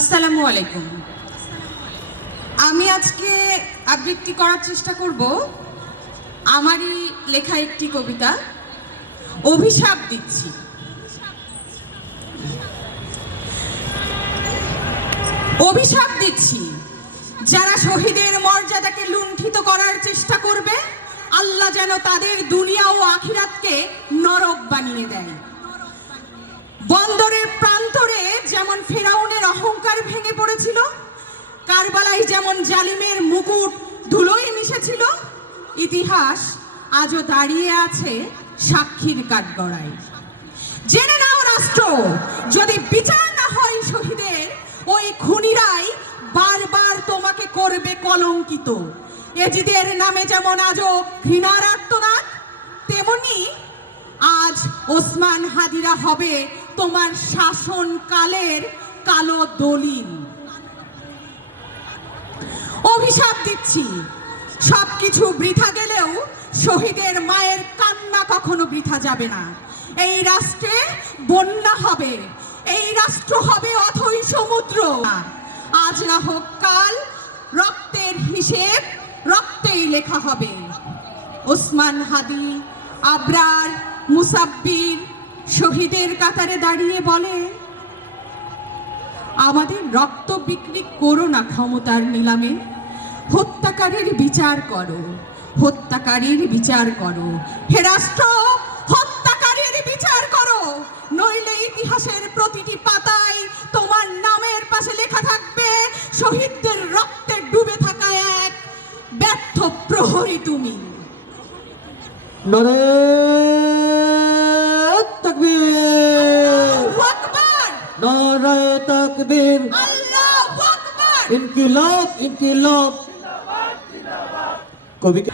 আসসালামু আলাইকুম। আমি আজকে আবৃত্তি করার চেষ্টা করব আমারই লেখা একটি কবিতা, অভিশাপ দিচ্ছি। অভিশাপ দিচ্ছি, যারা শহীদের মর্যাদাকে লুণ্ঠিত করার চেষ্টা করবে, আল্লাহ যেন তাদের দুনিয়া ও আখিরাতকে নরক বানিয়ে দেয়। বন্দরের ভেঙে পড়েছিল কারবালায় যেমন জালিমের মুকুট ধুলোয় মিশেছিল, ইতিহাস আজও দাঁড়িয়ে আছে সাক্ষীর কাঠগড়ায়। জেনে নাও রাষ্ট্র, যদি বিচার না হয় শহীদের, ওই খুনিরাই বারবার তোমাকে করবে কলঙ্কিত। এজিদের নামে যেমন আজও ঘৃণার আর্তনাদ, তেমনি আজ ওসমান হাদিরা হবে তোমার শাসনকালের কালো দলিল। অভিশাপ দিচ্ছি। সবকিছু বৃথা গেলেও শহীদের মায়ের কান্না কখনো বৃথা যাবে না। এই রাষ্ট্রে বন্যা হবে, এই রাষ্ট্র হবে অথই সমুদ্র। আজ না হোক কাল, রক্তের হিসেব রক্তেই লেখা হবে। ওসমান হাদি, আবরার, মুসাব্বির শহীদের কাতারে দাঁড়িয়ে বলে, আমাদের রক্ত বিক্রি করো না ক্ষমতার নিলামে। হত্যাকারীর বিচার করো। হত্যাকারীর বিচার করো। হে রাষ্ট্র হত্যাকারীর বিচার করো। নইলে ইতিহাসের প্রতিটি পাতায় তোমার নামের পাশে লেখা থাকবে শহীদদের রক্তে ডুবে থাকা এক ব্যর্থ প্রহরী তুমি। নারে তকবীর। ইনকিলাব ইনকিলাব। COVID.